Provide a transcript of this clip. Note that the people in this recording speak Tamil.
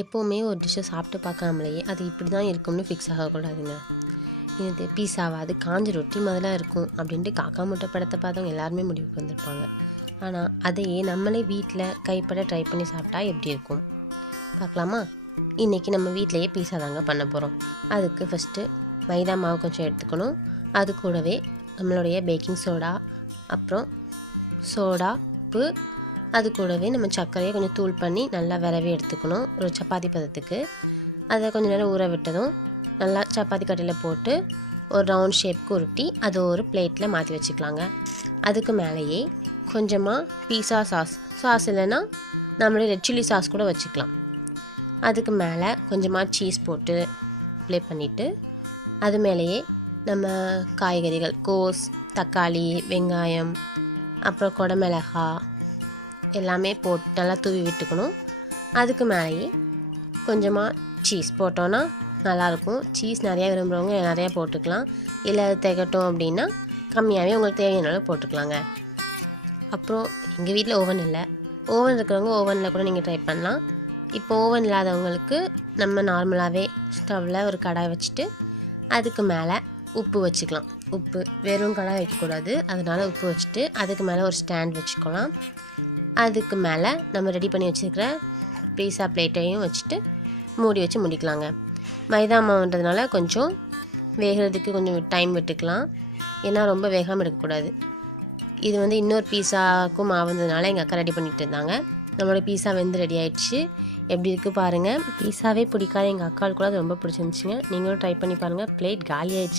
எப்போவுமே ஒரு டிஷ்ஷை சாப்பிட்டு பார்க்காமலேயே அது இப்படி தான் இருக்கும்னு ஃபிக்ஸ் ஆகக்கூடாதுங்க. இது பீஸாவா, அது காஞ்ச ரொட்டி மாதிரிலாம் இருக்கும் அப்படின்ட்டு காக்கா முட்டை படத்தை பார்த்தவங்க எல்லாருமே முடிவுக்கு வந்திருப்பாங்க. ஆனால் அதையே நம்மளே வீட்டில் கைப்பட ட்ரை பண்ணி சாப்பிட்டா எப்படி இருக்கும் பார்க்கலாமா? இன்றைக்கி நம்ம வீட்டிலையே பீஸா தாங்க பண்ண போகிறோம். அதுக்கு ஃபஸ்ட்டு மைதா மாவு கொஞ்சம் எடுத்துக்கணும். அது கூடவே நம்மளுடைய பேக்கிங் சோடா, அப்புறம் சோடா உப்பு, அது கூடவே நம்ம சர்க்கரையை கொஞ்சம் தூள் பண்ணி நல்லா விரவி எடுத்துக்கணும் ஒரு சப்பாத்தி பதத்துக்கு. அதை கொஞ்சம் நேரம் ஊற விட்டதும் நல்லா சப்பாத்தி கட்டையில் போட்டு ஒரு ரவுண்ட் ஷேப்க்கு உருட்டி அதை ஒரு பிளேட்டில் மாற்றி வச்சுக்கலாங்க. அதுக்கு மேலேயே கொஞ்சமாக பீஸா சாஸ் இல்லைன்னா நம்மளே ரெட் சில்லி சாஸ் கூட வச்சுக்கலாம். அதுக்கு மேலே கொஞ்சமாக சீஸ் போட்டு அப்ளை பண்ணிவிட்டு அது மேலேயே நம்ம காய்கறிகள் கோஸ், தக்காளி, வெங்காயம், அப்புறம் குடமிளகா எல்லாமே போட்டு நல்லா தூவி விட்டுக்கணும். அதுக்கு மேலேயே கொஞ்சமாக சீஸ் போட்டோன்னா நல்லாயிருக்கும். சீஸ் நிறையா விரும்புகிறவங்க நிறையா போட்டுக்கலாம். இல்லை அது திகட்டும் அப்படின்னா கம்மியாகவே உங்களுக்கு தேவையான அளவு போட்டுக்கலாங்க. அப்புறம் எங்கள் வீட்டில் ஓவன் இல்லை. ஓவன் இருக்கிறவங்க ஓவனில் கூட நீங்கள் ட்ரை பண்ணலாம். இப்போ ஓவன் இல்லாதவங்களுக்கு நம்ம நார்மலாகவே ஸ்டவ்வில் ஒரு கடாய் வச்சுட்டு அதுக்கு மேலே உப்பு வச்சுக்கலாம். உப்பு வெறும் கடாய் வைக்கக்கூடாது, அதனால் உப்பு வச்சுட்டு அதுக்கு மேலே ஒரு ஸ்டாண்ட் வச்சுக்கலாம். அதுக்கு மேலே நம்ம ரெடி பண்ணி வச்சுருக்கிற பீஸா பிளேட்டையும் வச்சுட்டு மூடி வச்சு முடிக்கலாங்க. மைதா மாவுன்றதுனால கொஞ்சம் வேகிறதுக்கு கொஞ்சம் டைம் விட்டுக்கலாம், ஏன்னா ரொம்ப வேகாமல் இருக்கக்கூடாது. இது இன்னொரு பீஸாவுக்கும் மாவு வந்ததுனால எங்கள் அக்கா ரெடி பண்ணிகிட்டு இருந்தாங்க. நம்மளோட பீஸா வெந்து ரெடி ஆகிடுச்சு. எப்படி இருக்குது பாருங்கள். பீஸாவே பிடிக்காத எங்கள் அக்காவுக்கு கூட அது ரொம்ப பிடிச்சிருந்துச்சிங்க. நீங்களும் ட்ரை பண்ணி பாருங்கள். பிளேட் காலி ஆகிடுச்சு.